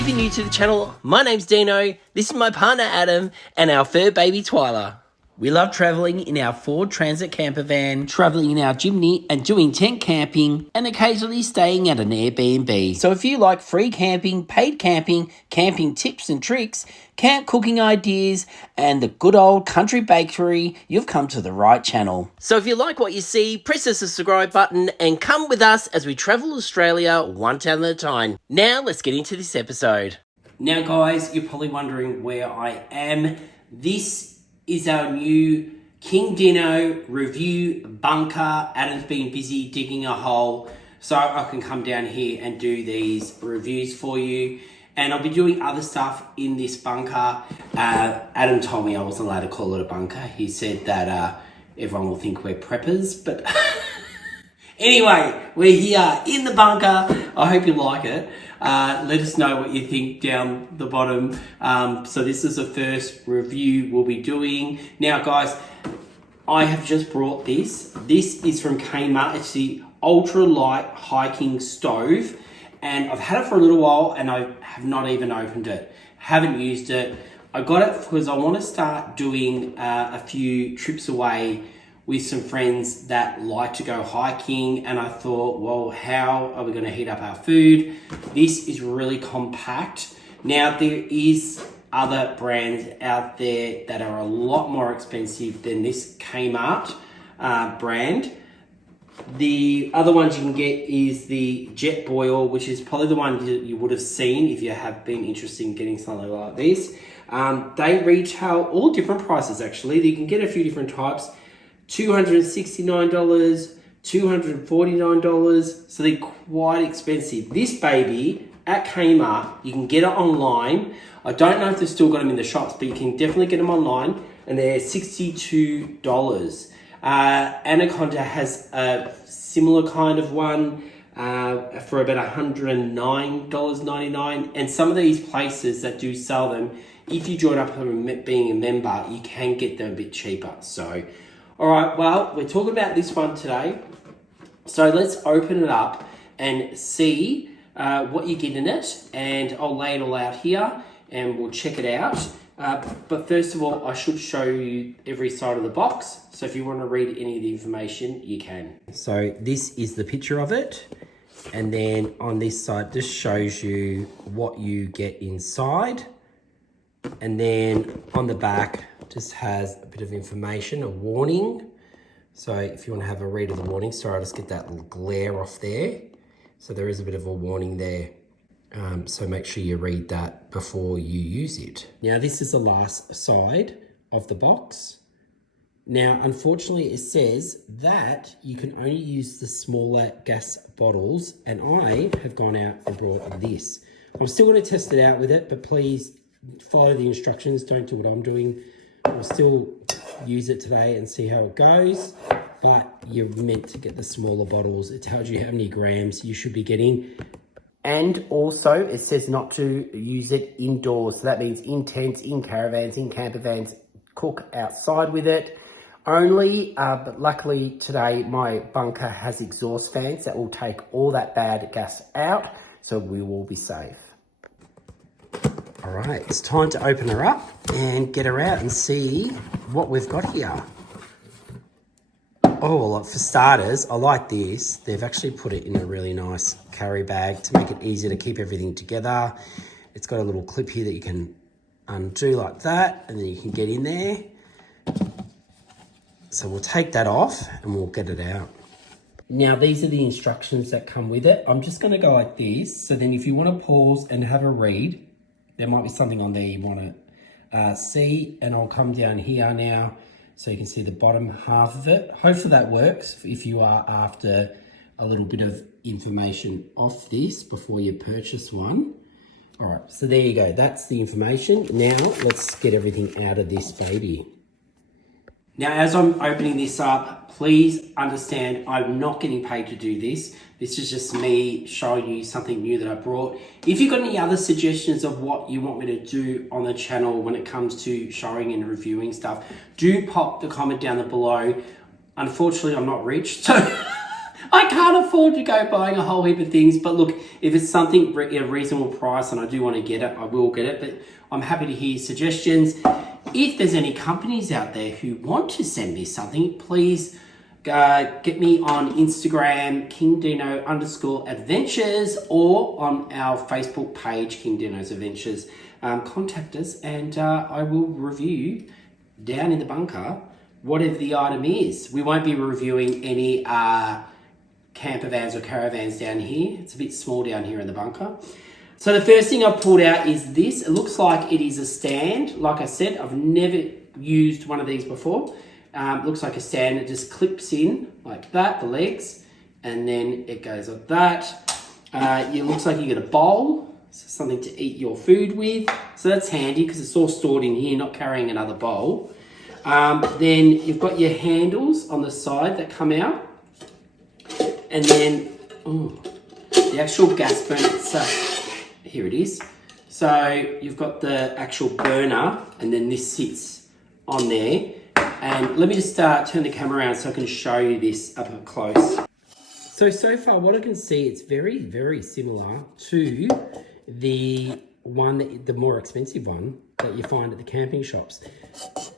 If you're new to the channel, my name's Dino, this is my partner Adam, and our fur baby Twyla. We love travelling in our Ford Transit camper van, travelling in our Jimny and doing tent camping, and occasionally staying at an Airbnb. So if you like free camping, paid camping, camping tips and tricks, camp cooking ideas, and the good old country bakery, you've come to the right channel. So if you like what you see, press the subscribe button and come with us as we travel Australia one town at a time. Now let's get into this episode. Now guys, you're probably wondering where I am. This is our new Kingdeano review bunker. Adam's been busy digging a hole so I can come down here and do these reviews for you. And I'll be doing other stuff in this bunker. Adam told me I wasn't allowed to call it a bunker. He said that everyone will think we're preppers, but anyway, we're here in the bunker. I hope you like it. Let us know what you think down the bottom. So this is the first review we'll be doing. Now guys, I have just brought this. This is from Kmart. It's the Ultralight hiking stove. And I've had it for a little while and I have not even opened it. Haven't used it. I got it because I want to start doing a few trips away with some friends that like to go hiking, and I thought, well, how are we going to heat up our food? This is really compact. Now, there is other brands out there that are a lot more expensive than this Kmart brand. The other ones you can get is the Jetboil, which is probably the one that you would have seen if you have been interested in getting something like this. They retail all different prices, actually. You can get a few different types. $269, $249, so they're quite expensive. This baby at Kmart, you can get it online. I don't know if they've still got them in the shops, but you can definitely get them online, and they're $62. Anaconda has a similar kind of one for about $109.99, and some of these places that do sell them, if you join up and being a member, you can get them a bit cheaper. So all right, well, we're talking about this one today. So let's open it up and see what you get in it. And I'll lay it all out here and we'll check it out. But first of all, I should show you every side of the box. So if you want to read any of the information, you can. So this is the picture of it. And then on this side, this shows you what you get inside. And then on the back, just has a bit of information, a warning. So if you want to have a read of the warning, sorry, I'll just get that little glare off there. So there is a bit of a warning there. So make sure you read that before you use it. Now this is the last side of the box. Now, unfortunately, it says that you can only use the smaller gas bottles, and I have gone out and brought this. I'm still going to test it out with it, but please follow the instructions. Don't do what I'm doing. We'll still use it today and see how it goes, but you're meant to get the smaller bottles. It tells you how many grams you should be getting. And also it says not to use it indoors. So that means in tents, in caravans, in camper vans, cook outside with it only. But luckily today my bunker has exhaust fans that will take all that bad gas out. So we will be safe. All right, it's time to open her up and get her out and see what we've got here. Oh, well, for starters, I like this. They've actually put it in a really nice carry bag to make it easier to keep everything together. It's got a little clip here that you can undo like that, and then you can get in there. So we'll take that off and we'll get it out. Now, these are the instructions that come with it. I'm just going to go like this. So then if you want to pause and have a read, there might be something on there you want to see, and I'll come down here now so you can see the bottom half of it. Hopefully that works if you are after a little bit of information off this before you purchase one. All right, so there you go. That's the information. Now let's get everything out of this baby. Now, as I'm opening this up, please understand I'm not getting paid to do this. This is just me showing you something new that I brought. If you've got any other suggestions of what you want me to do on the channel when it comes to showing and reviewing stuff, do pop the comment down below. Unfortunately, I'm not rich, so I can't afford to go buying a whole heap of things, but look, if it's something at a reasonable price and I do want to get it, I will get it, but I'm happy to hear suggestions. If there's any companies out there who want to send me something, please get me on Instagram, Kingdeano_Adventures, or on our Facebook page, Kingdeano's Adventures. Contact us and I will review down in the bunker whatever the item is. We won't be reviewing any camper vans or caravans down here. It's a bit small down here in the bunker. So the first thing I've pulled out is this. It looks like it is a stand. Like I said, I've never used one of these before. Looks like a stand. It just clips in like that, the legs, and then it goes like that. It looks like you get a bowl, so something to eat your food with. So that's handy because it's all stored in here, not carrying another bowl. Then you've got your handles on the side that come out. And then the actual gas burner itself. Here it is. So you've got the actual burner and then this sits on there. And let me just turn the camera around so I can show you this up close. So far what I can see, it's very, very similar to the one, the more expensive one that you find at the camping shops.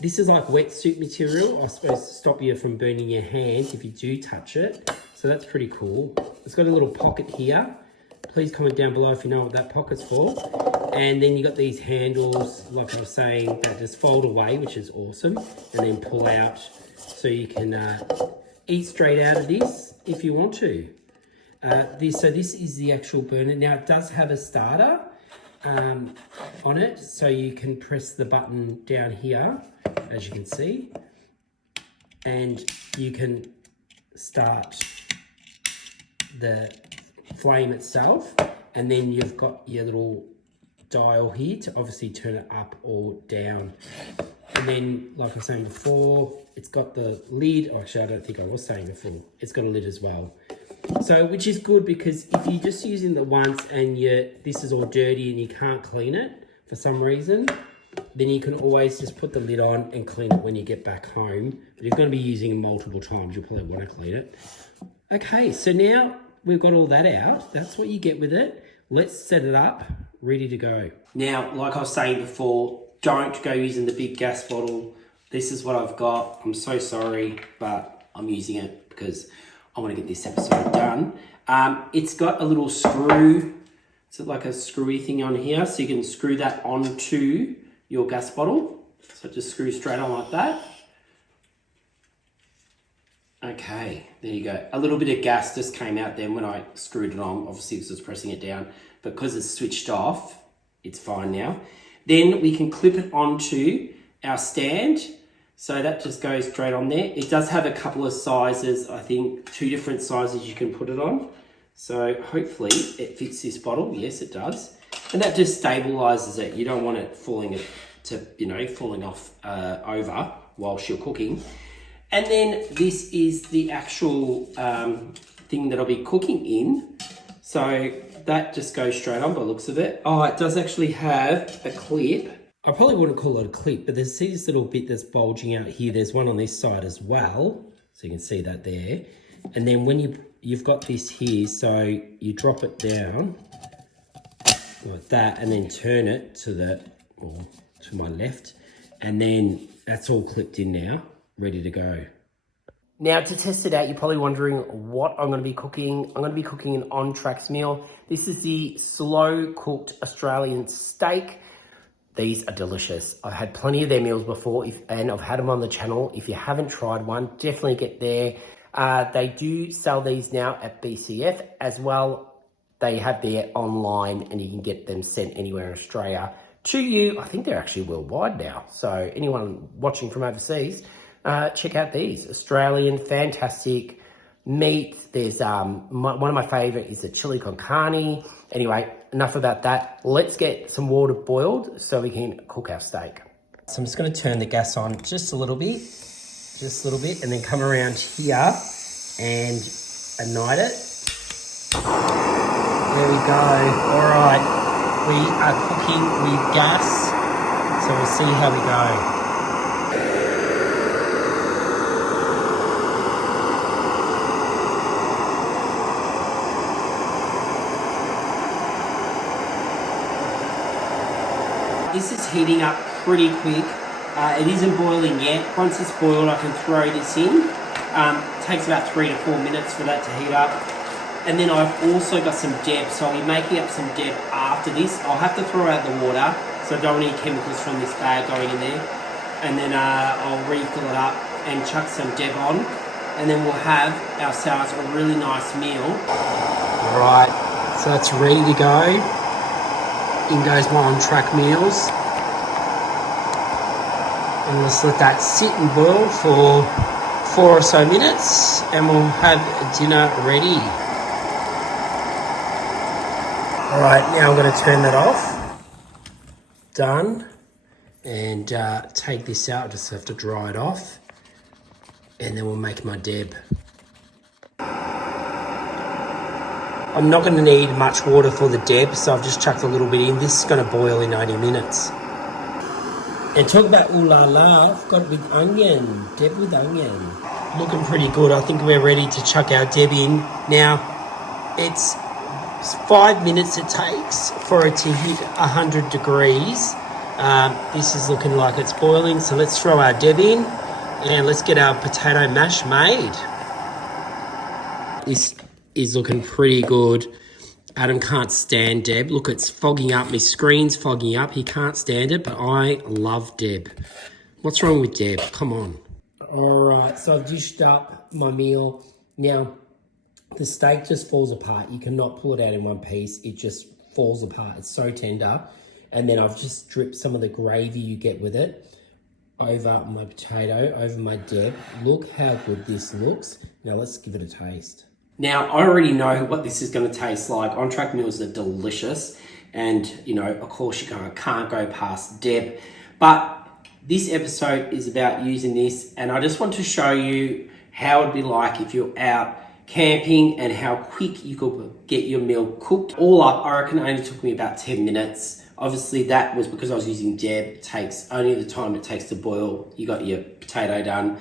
This is like wetsuit material, I suppose, to stop you from burning your hands if you do touch it. So that's pretty cool. It's got a little pocket here. Please comment down below if you know what that pocket's for. And then you got these handles, like I was saying, that just fold away, which is awesome. And then pull out so you can eat straight out of this if you want to. So this is the actual burner. Now it does have a starter on it, so you can press the button down here, as you can see, and you can start the flame itself, and then you've got your little dial here to obviously turn it up or down. And then, like I was saying before, it's got the lid. Actually, I don't think I was saying before, it's got a lid as well. So, which is good, because if you're just using it once and this is all dirty and you can't clean it for some reason, then you can always just put the lid on and clean it when you get back home. But if you're going to be using it multiple times, you'll probably want to clean it. Okay, so now we've got all that out. That's what you get with it. Let's set it up, ready to go. Now, like I was saying before, don't go using the big gas bottle. This is what I've got. I'm so sorry, but I'm using it because I want to get this episode done. It's got a little screw. It's like a screwy thing on here, so you can screw that onto your gas bottle. So it just screws straight on like that. Okay, there you go. A little bit of gas just came out then when I screwed it on. Obviously, it was just pressing it down, but because it's switched off, it's fine now. Then we can clip it onto our stand. So that just goes straight on there. It does have a couple of sizes, I think 2 different sizes you can put it on. So hopefully it fits this bottle. Yes, it does. And that just stabilizes it. You don't want it falling off over whilst you're cooking. And then this is the actual thing that I'll be cooking in. So that just goes straight on by the looks of it. Oh, it does actually have a clip. I probably wouldn't call it a clip, but there's this little bit that's bulging out here. There's one on this side as well. So you can see that there. And then when you've got this here, so you drop it down like that and then turn it to my left. And then that's all clipped in now, ready to go. Now, to test it out, you're probably wondering what I'm going to be cooking. I'm going to be cooking an on-tracks meal. This is the slow-cooked Australian steak. These are delicious. I've had plenty of their meals before, and I've had them on the channel. If you haven't tried one, definitely get there. They do sell these now at BCF as well. They have their online, and you can get them sent anywhere in Australia to you. I think they're actually worldwide now. So anyone watching from overseas, check out these. Australian, fantastic meat. There's one of my favorite is the chili con carne. Anyway, enough about that. Let's get some water boiled so we can cook our steak. So I'm just going to turn the gas on just a little bit, and then come around here and ignite it. There we go. All right, we are cooking with gas, so we'll see how we go. Alright, this is heating up pretty quick. It isn't boiling yet. Once it's boiled, I can throw this in. It takes about 3 to 4 minutes for that to heat up. And then I've also got some deb, so I'll be making up some deb after this. I'll have to throw out the water, so I don't want any chemicals from this bag going in there. And then I'll refill it up and chuck some deb on. And then we'll have ourselves a really nice meal. Right, so that's ready to go. In goes my on-track meals. And let's let that sit and boil for 4 or so minutes, and we'll have dinner ready. All right, now I'm going to turn that off. Done. And take this out, just have to dry it off. And then we'll make my deb. I'm not going to need much water for the deb, so I've just chucked a little bit in. This is going to boil in 80 minutes. And talk about ooh la la, I've got it with onion, deb with onion. Looking pretty good. I think we're ready to chuck our deb in. Now, it's 5 minutes it takes for it to hit 100 degrees. This is looking like it's boiling, so let's throw our deb in and let's get our potato mash made. This is looking pretty good. Adam can't stand deb. Look, it's fogging up. My screen's fogging up. He can't stand it, but I love deb. What's wrong with deb? Come on. All right, so I've dished up my meal. Now, the steak just falls apart. You cannot pull it out in one piece. It just falls apart. It's so tender. And then I've just dripped some of the gravy you get with it over my potato, over my deb. Look how good this looks. Now let's give it a taste. Now, I already know what this is going to taste like. On-track meals are delicious. And, you know, of course, you can't go past deb. But this episode is about using this. And I just want to show you how it'd be like if you're out camping and how quick you could get your meal cooked. All up, I reckon it only took me about 10 minutes. Obviously, that was because I was using deb. It takes only the time it takes to boil. You got your potato done.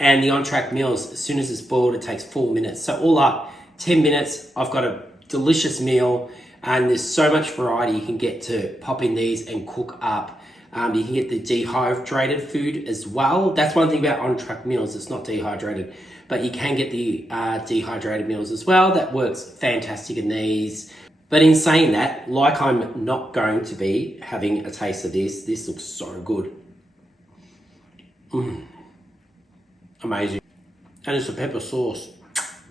And the on-track meals, as soon as it's boiled, it takes 4 minutes. So all up, 10 minutes, I've got a delicious meal. And there's so much variety you can get to pop in these and cook up. You can get the dehydrated food as well. That's one thing about on-track meals. It's not dehydrated. But you can get the dehydrated meals as well. That works fantastic in these. But in saying that, like I'm not going to be having a taste of this. This looks so good. Amazing. And it's a pepper sauce.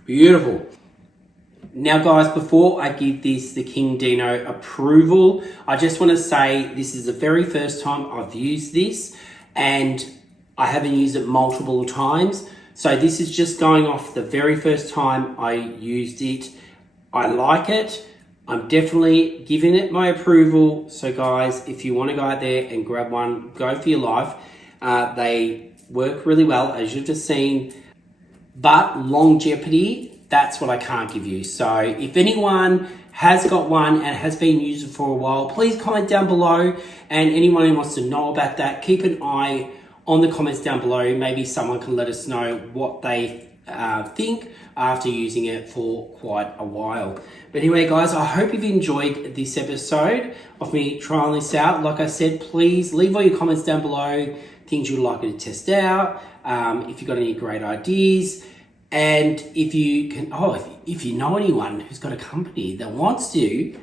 Beautiful. Now guys, before I give this the Kingdeano approval, I just want to say this is the very first time I've used this and I haven't used it multiple times. So this is just going off the very first time I used it. I like it. I'm definitely giving it my approval. So guys, if you want to go out there and grab one, go for your life. They work really well, as you've just seen. But longevity, that's what I can't give you. So if anyone has got one and has been using it for a while, please comment down below. And anyone who wants to know about that, keep an eye on the comments down below. Maybe someone can let us know what they think after using it for quite a while. But anyway, guys, I hope you've enjoyed this episode of me trying this out. Like I said, please leave all your comments down below, things you'd like me to test out, if you've got any great ideas. And if you can, if you know anyone who's got a company that wants to,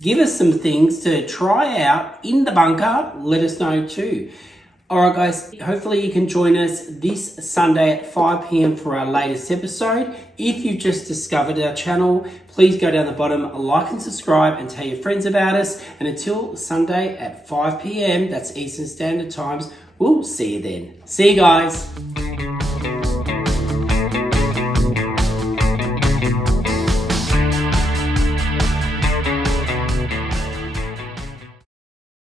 give us some things to try out in the bunker, let us know too. All right, guys, hopefully you can join us this Sunday at 5 p.m. for our latest episode. If you've just discovered our channel, please go down the bottom, like and subscribe, and tell your friends about us. And until Sunday at 5 p.m., that's Eastern Standard Times, we'll see you then. See you guys.